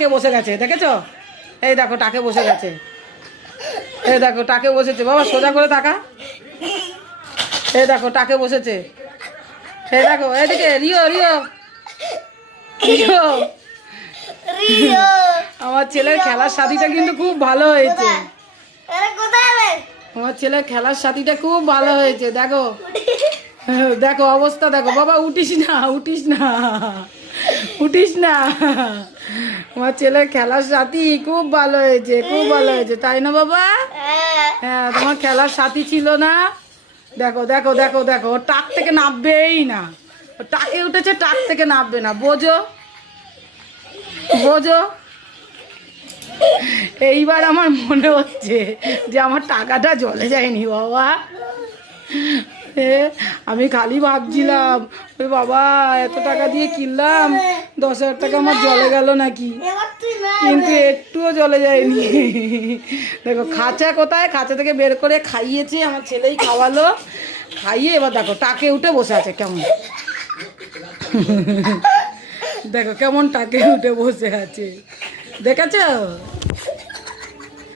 টাকে বসে গেছে, দেখেছো? এই দেখো টাকে বসে গেছে, এই দেখো টাকে বসেছে। বাবা সোজা করে তাকা, এই দেখো টাকে বসেছে। এই দেখো এদিকে রিও রিও রিও, আমার ছেলের খেলার সাথীটা কিন্তু খুব ভালো হয়েছে। আমার ছেলের খেলার সাথীটা খুব ভালো হয়েছে। দেখো দেখো অবস্থা দেখো। বাবা উঠিস না, উঠিস না, উঠিস না। আমার ছেলের খেলার সাথী খুব ভালো হয়েছে, খুব ভালো হয়েছে, তাই না বাবা? হ্যাঁ, তোমার খেলার সাথী ছিল না। দেখো দেখো দেখো দেখো, ও টাক থেকে নামবেই না। ও টাকে উঠেছে, টাক থেকে নামবে না, বোঝো বোঝো। এইবার আমার মনে হচ্ছে যে আমার টাকাটা জলে যায়নি বাবা। আমি খালি ভাবছিলাম ওই বাবা এত টাকা দিয়ে কিনলাম, 10,000 টাকা আমার জলে গেল নাকি, কিন্তু একটুও জলে যায়নি। দেখো খাঁচা কোথায়, খাঁচা থেকে বের করে খাইয়েছে, আমার ছেলেই খাওয়ালো, খাইয়ে এবার দেখো টাকে উঠে বসে আছে কেমন। দেখো কেমন টাকে উঠে বসে আছে, দেখেছো?